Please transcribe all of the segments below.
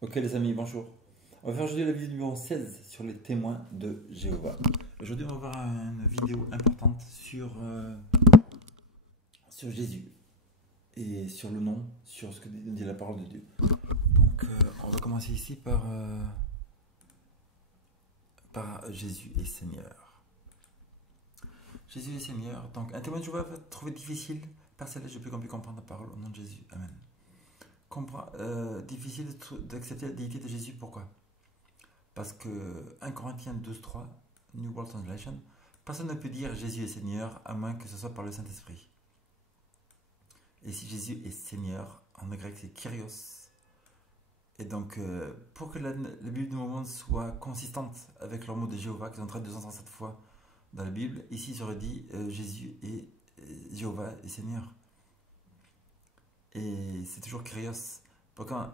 Ok les amis, bonjour. On va faire aujourd'hui la vidéo numéro 16 sur les témoins de Jéhovah. Aujourd'hui on va voir une vidéo importante sur Jésus et sur le nom, sur ce que dit la parole de Dieu. Donc on va commencer ici par Jésus est Seigneur. Jésus est Seigneur. Donc un témoin de Jéhovah va trouver difficile, personne n'a pu comprendre la parole au nom de Jésus. Amen. Difficile d'accepter la déité de Jésus, pourquoi? Parce que 1 Corinthiens 12.3, New World Translation, personne ne peut dire Jésus est Seigneur à moins que ce soit par le Saint-Esprit. Et si Jésus est Seigneur, en grec c'est Kyrios. Et donc, pour que la Bible du moment soit consistante avec leur mot de Jéhovah, qu'ils ont traité 207 fois dans la Bible, ici j'aurais dit Jésus est Jéhovah est Seigneur. Et c'est toujours Kyrios.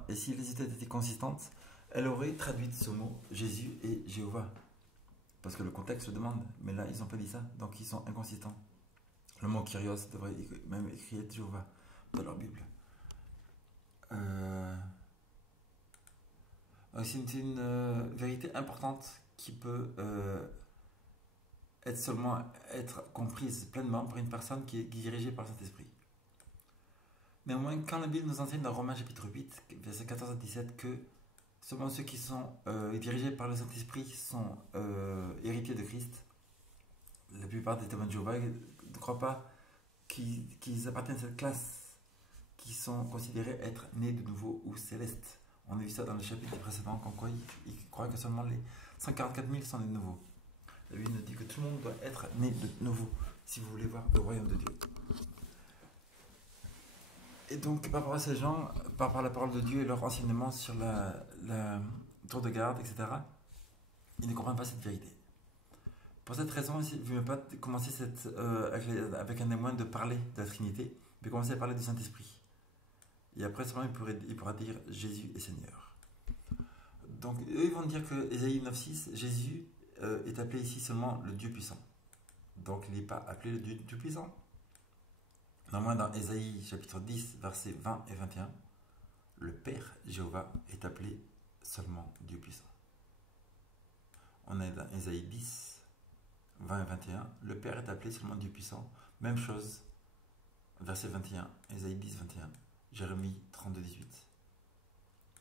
Et si les étaient étaient consistantes, elle aurait traduit ce mot Jésus et Jéhovah. Parce que le contexte le demande. Mais là, ils n'ont pas dit ça. Donc, ils sont inconsistants. Le mot Kyrios devrait même écrire Jéhovah dans leur Bible. C'est une vérité importante qui peut être comprise pleinement par une personne qui est dirigée par le Saint-Esprit. Néanmoins, quand la Bible nous enseigne dans Romains chapitre 8, versets 14 à 17, que seulement ceux qui sont dirigés par le Saint-Esprit sont héritiers de Christ, la plupart des témoins de Jéhovah ne croient pas qu'ils appartiennent à cette classe, qui sont considérés être nés de nouveau ou célestes. On a vu ça dans le chapitre précédent, comme quoi ils croient que seulement les 144 000 sont nés de nouveau. La Bible nous dit que tout le monde doit être né de nouveau, si vous voulez voir le royaume de Dieu. Et donc, par rapport à ces gens, par rapport à la parole de Dieu et leur enseignement sur la tour de garde, etc., ils ne comprennent pas cette vérité. Pour cette raison, je ne vais pas commencer avec un témoin de parler de la Trinité, mais commencer à parler du Saint-Esprit. Et après, seulement, il pourra dire Jésus est Seigneur. Donc, eux, ils vont dire que Ésaïe 9.6, Jésus est appelé ici seulement le Dieu puissant. Donc, il n'est pas appelé le Dieu tout-puissant. Néanmoins, dans Ésaïe chapitre 10, versets 20 et 21, le Père Jéhovah est appelé seulement Dieu puissant. On est dans Ésaïe 10, 20 et 21, le Père est appelé seulement Dieu puissant. Même chose, verset 21, Ésaïe 10, 21, Jérémie 32, 18,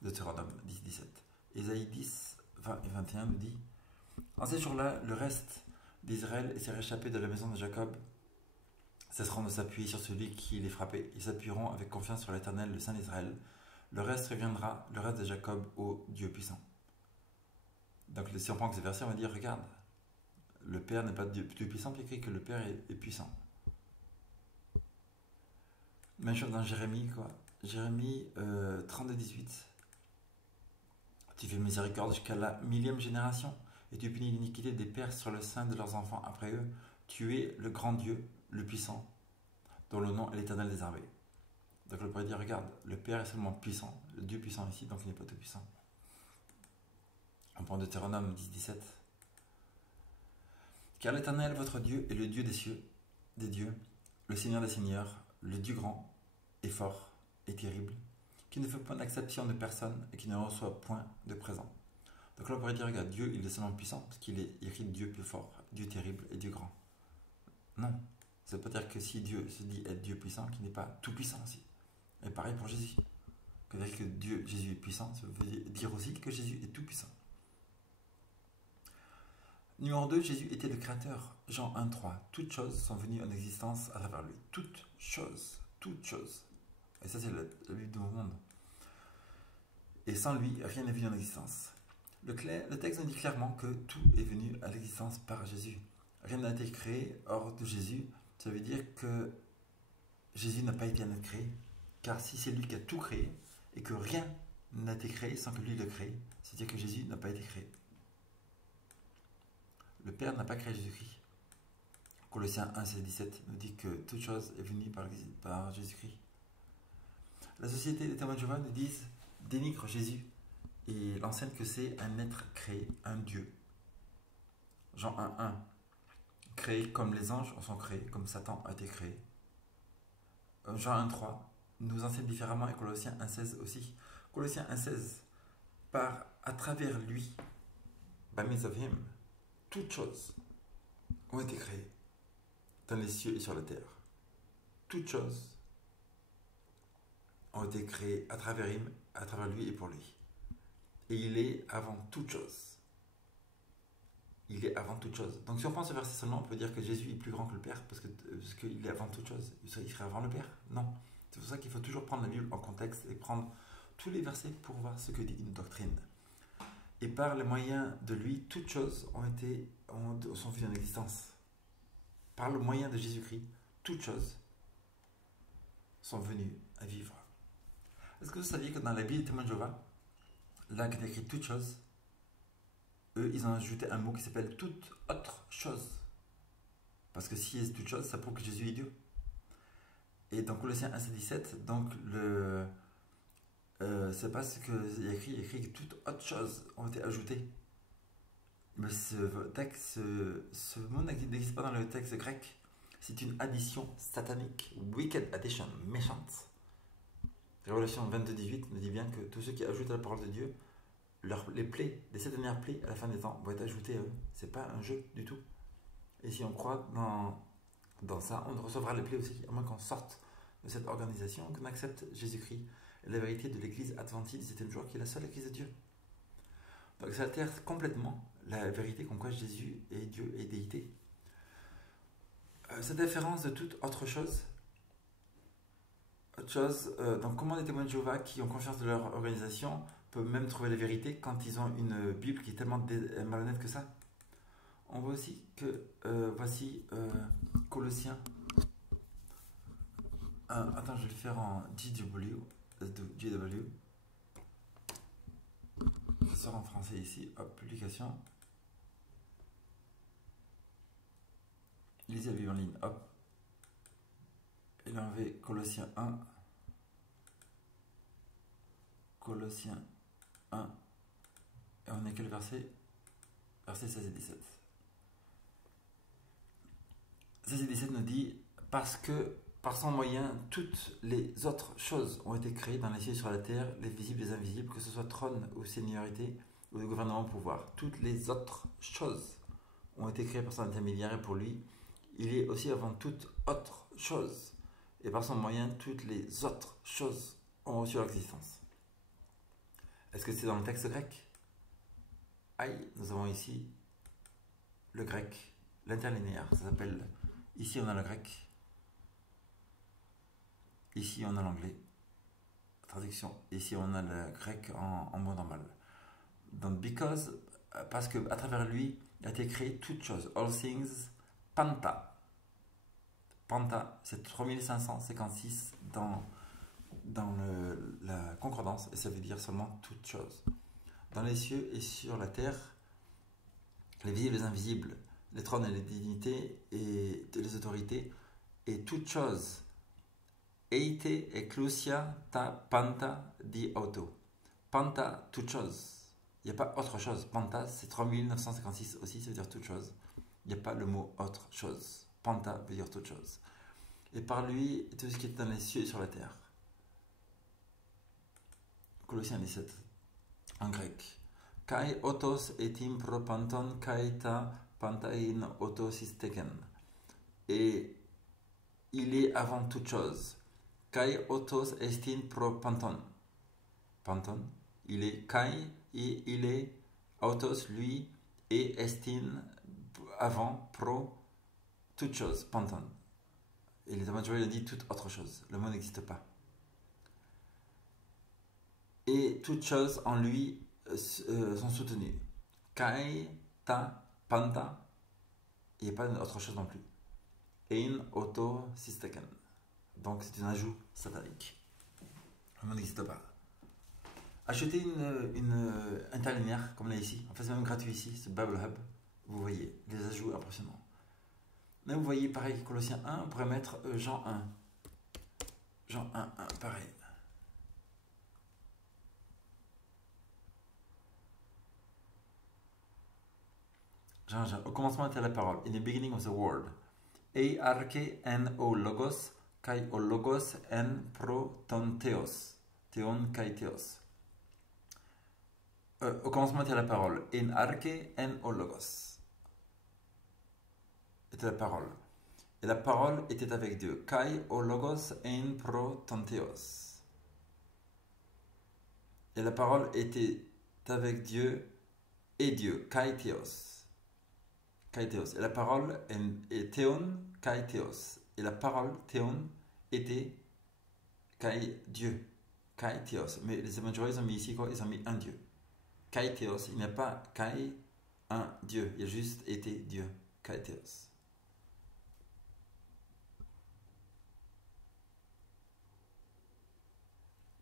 Deutéronome 10, 17. Ésaïe 10, 20 et 21 nous dit: en ces jours-là, le reste d'Israël s'est réchappé de la maison de Jacob, cesseront de s'appuyer sur celui qui les frappait. Ils s'appuieront avec confiance sur l'Éternel, le Saint d'Israël. Le reste reviendra, le reste de Jacob, au Dieu puissant. Donc si on prend que ces versets, on va dire, regarde, le Père n'est pas Dieu puissant, puis écrit que le Père est puissant. Même chose dans Jérémie, quoi. Jérémie 32, 18. Tu fais miséricorde jusqu'à la 1000e génération, et tu punis l'iniquité des pères sur le sein de leurs enfants après eux. Tu es le grand Dieu, le puissant, dont le nom est l'Éternel des armées. Donc on pourrait dire, regarde, le Père est seulement puissant, le Dieu puissant ici, donc il n'est pas tout puissant. On prend Deutéronome 10, 17. Car l'Éternel, votre Dieu, est le Dieu des cieux, des dieux, le Seigneur des seigneurs, le Dieu grand et fort et terrible, qui ne fait point d'acception de personne et qui ne reçoit point de présent. Donc là on pourrait dire, regarde, Dieu il est seulement puissant, parce qu'il est écrit Dieu plus fort, Dieu terrible et Dieu grand. Non, ça veut pas dire que si Dieu se dit être Dieu puissant, qu'il n'est pas tout puissant aussi. Et pareil pour Jésus. C'est-à-dire que Jésus est puissant, ça veut dire aussi que Jésus est tout puissant. Numéro 2, Jésus était le créateur. Jean 1, 3. Toutes choses sont venues en existence à travers lui. Toutes choses. Toutes choses. Et ça, c'est la Bible du monde. Et sans lui, rien n'est venu en existence. Le texte nous dit clairement que tout est venu à l'existence par Jésus. Rien n'a été créé hors de Jésus. Ça veut dire que Jésus n'a pas été un être créé. Car si c'est lui qui a tout créé, et que rien n'a été créé sans que lui le crée, c'est-à-dire que Jésus n'a pas été créé. Le Père n'a pas créé Jésus-Christ. Colossiens 1, 16, 17 nous dit que toute chose est venue par Jésus-Christ. La société des témoins de Jéhovah nous disent, dénigre Jésus et l'enseigne que c'est un être créé, un Dieu. Jean 1, 1. Créé comme les anges sont créés, comme Satan a été créé. Jean 1, 3 nous enseigne différemment et Colossiens 1, 16 aussi. Colossiens 1, 16 à travers lui, by means of him, toutes choses ont été créées dans les cieux et sur la terre. Toutes choses ont été créées à travers lui et pour lui. Et il est avant toute chose. Il est avant toute chose. Donc si on prend ce verset seulement, on peut dire que Jésus est plus grand que le Père parce qu'il est avant toute chose. Il serait avant le Père? Non. C'est pour ça qu'il faut toujours prendre la Bible en contexte et prendre tous les versets pour voir ce que dit une doctrine. Et par les moyens de lui, toutes choses sont venues en existence. Par le moyen de Jésus-Christ, toutes choses sont venues à vivre. Est-ce que vous saviez que dans la Bible des témoins de Jéhovah, là qui est écrit toutes choses, eux, ils ont ajouté un mot qui s'appelle toute autre chose. Parce que si c'est toute chose, ça prouve que Jésus est Dieu. Et dans Colossiens 1,17, donc c'est pas ce qu'il y a écrit, il y a écrit que toutes autres choses ont été ajoutées. Mais ce mot n'existe pas dans le texte grec. C'est une addition satanique, wicked addition, méchante. Révélation 22,18 nous dit bien que tous ceux qui ajoutent à la parole de Dieu, les 7 dernières plaies à la fin des temps vont être ajoutées à eux. C'est pas un jeu du tout. Et si on croit dans ça, on recevra les plaies aussi, à moins qu'on sorte de cette organisation, qu'on accepte Jésus-Christ et la vérité de l'église adventiste du 7e jour, qui est la seule église de Dieu. Donc ça altère complètement la vérité comme quoi Jésus est Dieu et déité. Cette différence de toute autre chose, donc comment les témoins de Jéhovah qui ont confiance de leur organisation peuvent même trouver la vérité quand ils ont une Bible qui est tellement malhonnête que ça? On voit aussi que, voici Colossiens 1. Attends, je vais le faire en GW. Ça sort en français ici. Hop, publication. Lisez la Bible en ligne. Hop. Et là, on va Colossiens 1. Colossiens 1. Et on est quel verset? Verset 16 et 17. 16 et 17 nous dit, parce que par son moyen, toutes les autres choses ont été créées dans les cieux et sur la terre, les visibles et les invisibles, que ce soit trône ou seigneurie ou le gouvernement au pouvoir. Toutes les autres choses ont été créées par son intermédiaire et pour lui. Il est aussi avant toute autre chose. Et par son moyen, toutes les autres choses ont reçu leur existence. Est-ce que c'est dans le texte grec? Aïe, nous avons ici le grec, l'interlinéaire, ça s'appelle, ici on a le grec, ici on a l'anglais, traduction, ici on a le grec en mot normal. Donc, parce que à travers lui a été créé toute chose, all things, panta. Panta, c'est 3556 dans la concordance, et ça veut dire seulement toute chose. Dans les cieux et sur la terre, les visibles et les invisibles, les trônes et les dignités et les autorités, et toute chose. Eite ecclusia ta panta di auto. Panta, toute chose. Il n'y a pas autre chose. Panta, c'est 3956 aussi, ça veut dire toute chose. Il n'y a pas le mot autre chose. Panta veut dire toute chose. Et par lui, tout ce qui est dans les cieux et sur la terre. Colossiens 17, en grec. Kai autos etim pro panton kai ta pantain autosisteken. Et il est avant toute chose. Kai autos estin pro panton. Panton, il est kai et il est autos lui et estin avant pro toute chose. Panton. Et les témoins ont dit toute autre chose. Le mot n'existe pas. Et toutes choses en lui sont soutenues. Kai, ta, panta, il n'y a pas d'autre chose non plus. Ein, auto, sisteken. Donc c'est un ajout satanique. Le mot n'existe pas. Achetez une interlinéaire comme là ici. En fait, c'est même gratuit ici, c'est Bible Hub. Vous voyez les ajouts impressionnants. Là, vous voyez pareil, Colossiens 1, on pourrait mettre Jean 1. Jean 1, pareil. Jean, au commencement était la parole. In the beginning of the word. Ei arche en o logos, kai o logos en pro ton theos. Theon kai theos. Au commencement était la parole. En arche en o logos. Était la parole. Et la parole était avec Dieu. Kai o logos en pro tonteos. Et la parole était avec Dieu et Dieu. Kai theos. Kai theos. Et la parole est théon, kai theos. Et la parole, théon, était kai Dieu. Kai theos. Mais les évangélistes ils ont mis ici quoi? Ils ont mis un Dieu. Kai theos. Il n'y a pas kai, un Dieu. Il y a juste été Dieu. Kai theos.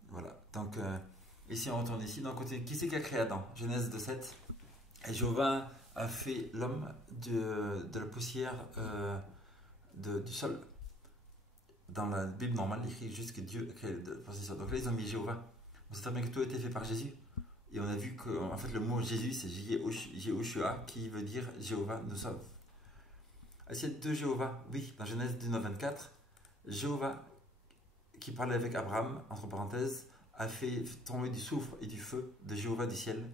Voilà. Donc, ici on retourne ici. Donc, qui c'est qui a créé Adam? Genèse 2:7. Et Jéhovah a fait l'homme de la poussière du sol. Dans la Bible normale, il écrit juste que Dieu a créé la poussière. Donc là, ils ont mis Jéhovah. On sait très bien que tout a été fait par Jésus. Et on a vu que en fait, le mot Jésus, c'est Yehoshua, qui veut dire Jéhovah nous sauve. Est-ce qu'il y a deux Jéhovah? Oui, dans Genèse 19:24, Jéhovah, qui parlait avec Abraham, entre parenthèses, a fait tomber du soufre et du feu de Jéhovah du ciel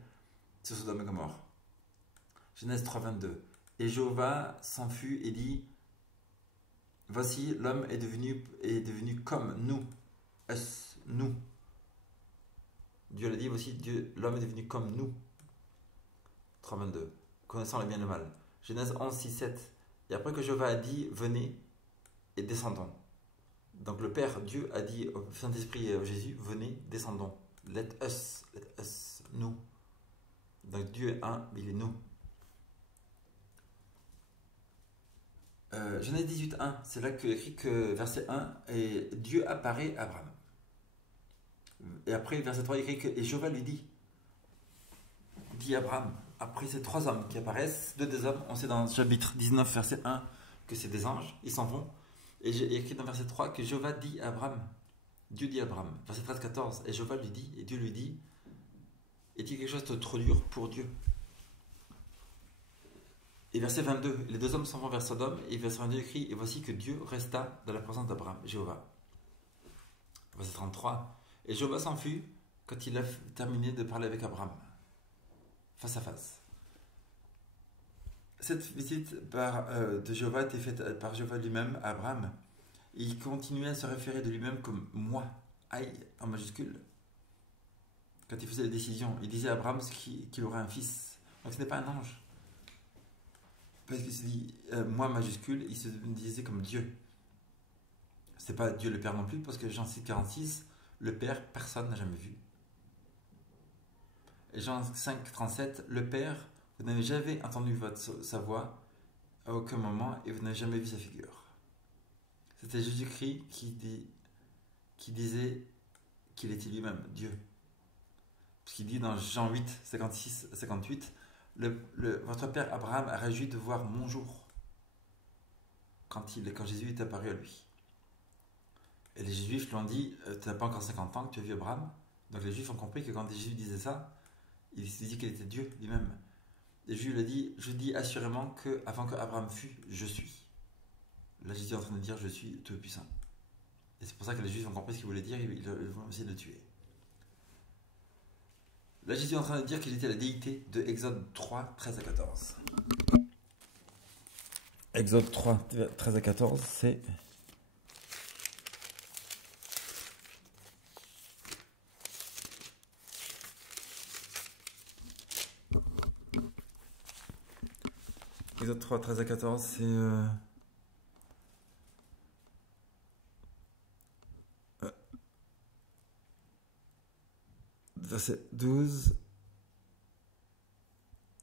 sur Sodome et Gomorrhe. Genèse 3:22. Et Jéhovah s'enfuit et dit: voici, l'homme est devenu comme nous. Nous. Dieu l'a dit, voici, l'homme est devenu comme nous. 3:22. Connaissant le bien et le mal. Genèse 11:6-7. Et après que Jéhovah a dit: venez et descendons. Donc le Père, Dieu, a dit au Saint-Esprit et au Jésus: venez, descendons. Let us, nous. Donc Dieu est un, mais il est nous. Genèse 18:1, c'est là que écrit que verset 1, et Dieu apparaît à Abraham. Et après, verset 3, il écrit que, et Jéhovah lui dit Abraham, après ces trois hommes qui apparaissent, deux hommes, on sait dans chapitre 19, verset 1, que c'est des anges, ils s'en vont. Et il écrit dans verset 3 que Jéhovah dit à Abraham, Dieu dit à Abraham, verset 13-14, et Jéhovah lui dit, et Dieu lui dit, est-il quelque chose de trop dur pour Dieu? Et verset 22, les deux hommes s'en vont vers Sodome, et verset 22 écrit, et voici que Dieu resta dans la présence d'Abraham, Jéhovah. Verset 33, et Jéhovah s'enfuit quand il a terminé de parler avec Abraham, face à face. Cette visite de Jéhovah a été faite par Jéhovah lui-même à Abraham. Et il continuait à se référer de lui-même comme moi, I en majuscule. Quand il faisait les décisions, il disait à Abraham qu'il aurait un fils. Donc ce n'est pas un ange. Parce qu'il se dit moi majuscule, il se disait comme Dieu. Ce n'est pas Dieu le Père non plus, parce que Jean 6:46, le Père, personne n'a jamais vu. Et Jean 5:37, le Père, vous n'avez jamais entendu sa voix à aucun moment et vous n'avez jamais vu sa figure. C'était Jésus-Christ qui disait qu'il était lui-même Dieu. Parce qu'il dit dans Jean 8:56-58, votre père Abraham a réjoui de voir mon jour quand Jésus est apparu à lui. Et les Juifs lui ont dit, tu n'as pas encore 50 ans que tu as vu Abraham. Donc les Juifs ont compris que quand Jésus disait ça, il se dit qu'il était Dieu lui-même. Et Jésus lui a dit, je dis assurément que avant que Abraham fût, je suis. Là Jésus est en train de dire, je suis tout puissant. Et c'est pour ça que les Juifs ont compris ce qu'il voulait dire, ils vont essayer de le tuer. Là Jésus est en train de dire qu'il était la déité de Exode 3, 13-14. Exode 3, 13-14, c'est... Exode 3, 13-14, c'est... Verset 12,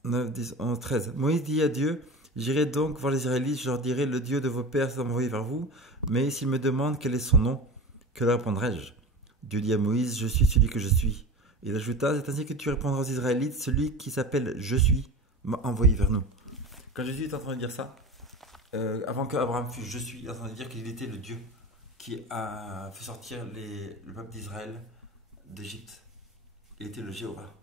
9, 10, 11, 13. Moïse dit à Dieu, j'irai donc voir les Israélites, je leur dirai, le Dieu de vos pères s'est envoyé vers vous, mais s'ils me demandent quel est son nom, que leur répondrai-je? Dieu dit à Moïse, je suis celui que je suis. Il ajouta, c'est ainsi que tu répondras aux Israélites, celui qui s'appelle je suis m'a envoyé vers nous. Quand Jésus est en train de dire ça, avant qu'Abraham fût je suis, il est en train de dire qu'il était le Dieu qui a fait sortir le peuple d'Israël d'Égypte. Il était le Jéhovah.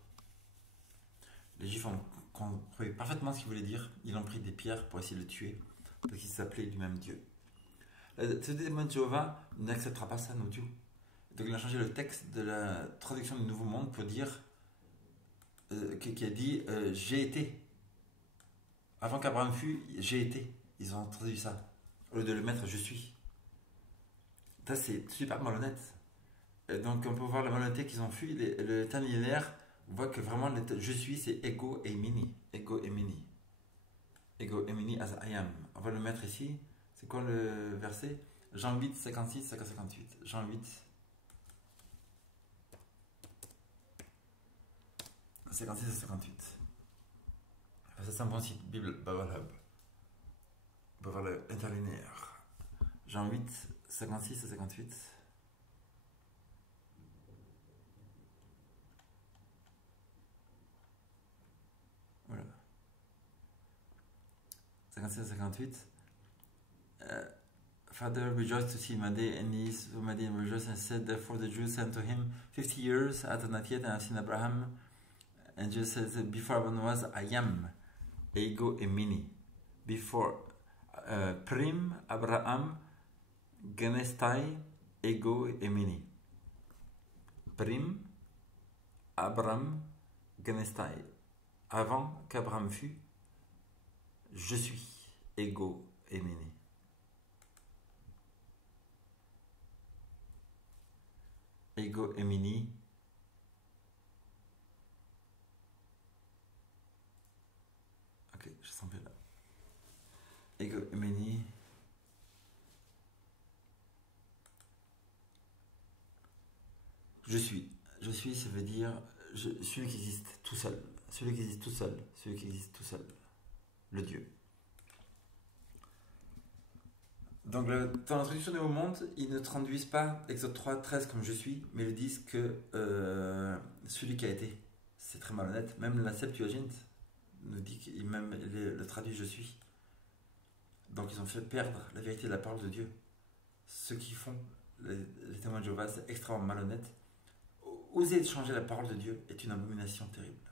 Les Juifs ont compris parfaitement ce qu'il voulait dire. Ils ont pris des pierres pour essayer de le tuer, parce qu'il s'appelait lui-même Dieu. Ce démon de Jéhovah n'acceptera pas ça non plus. Donc il a changé le texte de la traduction du Nouveau Monde pour dire qui a dit j'ai été. Avant qu'Abraham fût, j'ai été. Ils ont traduit ça. Au lieu de le mettre je suis. Ça, c'est super malhonnête. Donc, on peut voir la malhonnêteté qu'ils ont fui. Le terme linéaire voit que vraiment je suis, c'est ego et mini. Ego et mini. Ego et mini as I am. On va le mettre ici. C'est quoi le verset? Jean 8, 56 à 58. Jean 8, 56 à 58. Ça, c'est un bon site, Bible Bible Hub. On peut voir l'interlinéaire. Jean 8, 56 à 58. Voilà. 56 à 58. Father rejoiced to see my day, and he saw my day and rejoiced, and said, therefore the Jews said to him, 50 years out of not yet, and I've seen Abraham. And Jesus says, before Abraham was, I am, ego e mini. Before prim Abraham, genestai, ego e mini. Prim Abraham, genestai. Avant qu'Abraham fût, je suis, ego e mini. Ego e mini. Ok, je sens bien là. Ego e mini. Je suis. Je suis, ça veut dire celui qui existe tout seul. Celui qui existe tout seul. Celui qui existe tout seul. Le Dieu. Donc, dans l'introduction au monde, ils ne traduisent pas Exode 3, 13 comme je suis, mais ils disent que celui qui a été. C'est très malhonnête. Même la Septuaginte nous dit qu'il même le traduit je suis. Donc, ils ont fait perdre la vérité de la parole de Dieu. Ceux qui font les témoins de Jéhovah, c'est extrêmement malhonnête. Oser changer la parole de Dieu est une abomination terrible.